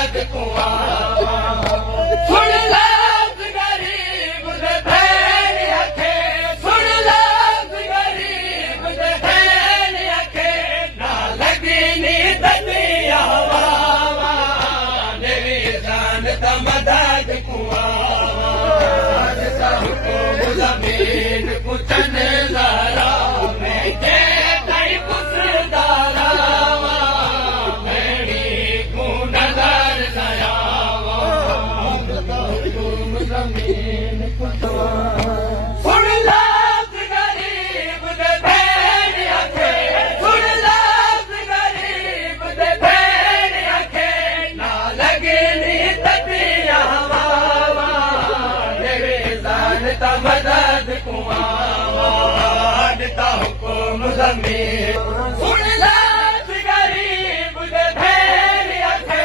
मदद को आवा सुन लाज गरीब दे भेड़ अखे सुन लाज गरीब दे भेड़ अखे ना लगी नी दनिया वावा देवी जान ता मदद को आवा ता हुकुम ज़मीन कुचन ज़रा में के कई पुसदारा सुन लाज गरीब दे भेड़ अखे सुन लाज गरीब दे भेड़ अखे ना लगे नी तपिया वावा देवे जान ता मदद को आवा ता हुकुम ज़मीन सुन लाज गरीब दे भेड़ अखे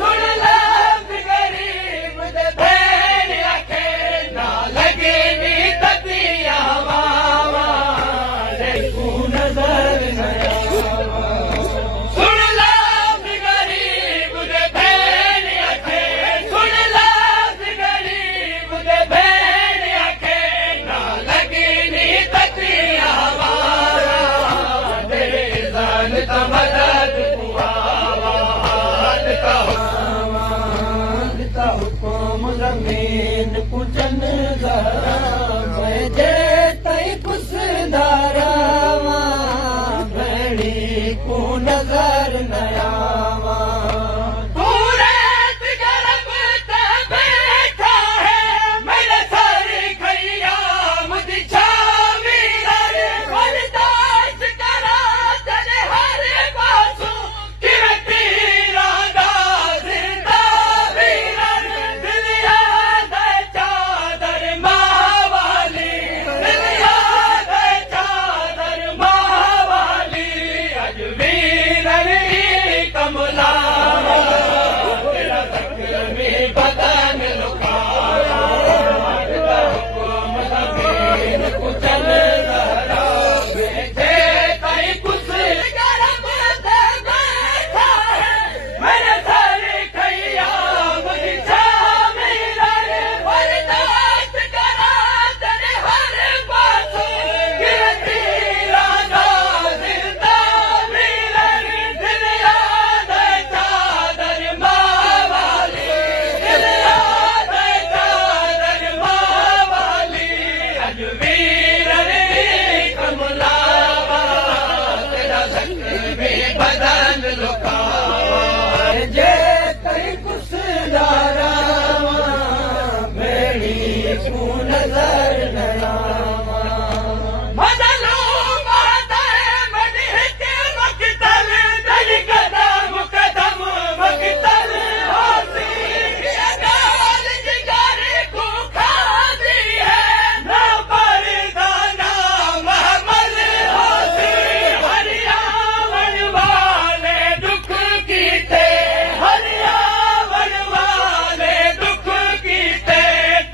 सुन लाज गरीब दे भेड़ अखे ना लगे नी तपिया वावा देखू नजर नया सुन लाज गरीब दे भेड़ अखे सुन लाज गरीब दे भेड़ अखे ना लगे नी तपिया वावा तेरे जान ता मदद को आवा ता हुकुम ज़मीन कुचन ज़रा मैं जे तई पुसदारा भेड़ी को नजर नयावा मेरे सारे खैया मुझे छावी बर्दाश्त करा तेरे हर पासू कि मैं तेरा जिंदा वीरन दिल याद है चादर माँ वाली दिल याद है चादर माँ वाली अज वीरन ही कमला तेरा ज़ख्मी बदन लुकाया हुकुम ज़मीन कुचल ज़रा भेजे कई कुछ गरम दे बैठा है मेरे सारे खैया मुझे छावी बर्दाश्त करा तेरे हर पासू कि तेरा जिंदा वीरन दिल याद है चादर माँ वाली दिल याद है चादर माँ वाली अज वीरन ही कमलावा तेरा ज़ख्मी बदन लुकावा जे कई पुसदारा भेड़ी को नजर नयावा मज़लूम आता है मदहित मक़तल दल कदम कदम मक़तल होती अगाल जिगर को खाती है ना पर्दा ना महमल होती हरियावण वाले दुख कीते हरियावण वाले दुख कीते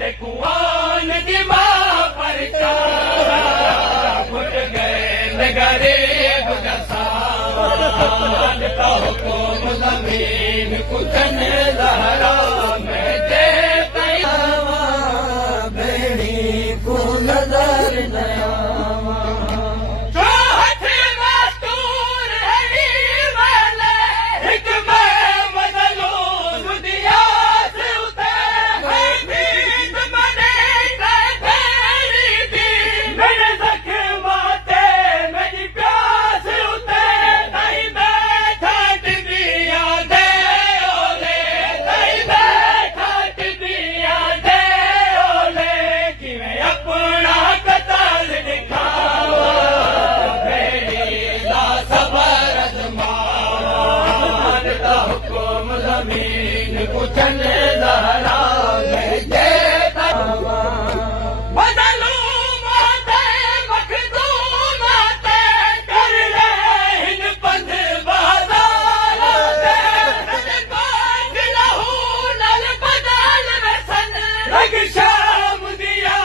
ते कुआन की माँ पर चारा फुट गए गरीब जसान का हुकुम ज़मीन कुचन ज़रा में जे तैयावा भेड़ी को नजर नयावा जो हथ मस्तूर है वाले हिकमे मज़लूम दिया से उते है बीत मने का भेड़ी दी मेरे ज़ख्माते मेरी प्यास उते नहीं बैठा टिबिया दे ओले नहीं बैठा टिबिया दे ओले कि मैं अपना कताल दिखावा भेड़ी ला सबर अज़मान ता हुकुम ज़मीन कुचन ज़रा भेजे मज़लूम आते मखदूम आते कर ले हिन पंध बाज़ार आते पाक लहू नल बदल में सन लग शाम दिया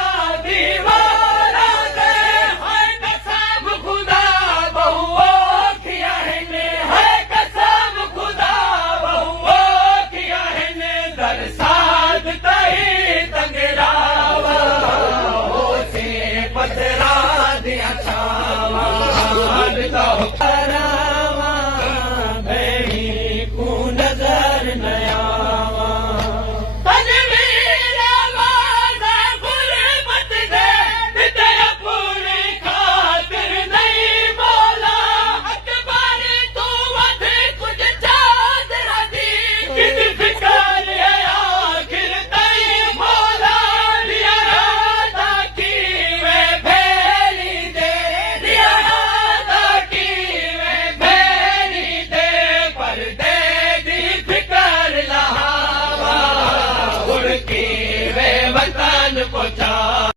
दीवार आते हाय कसम खुदा बहुओं किया है कसम खुदा बहुओं किया की वे वतन पहुंचा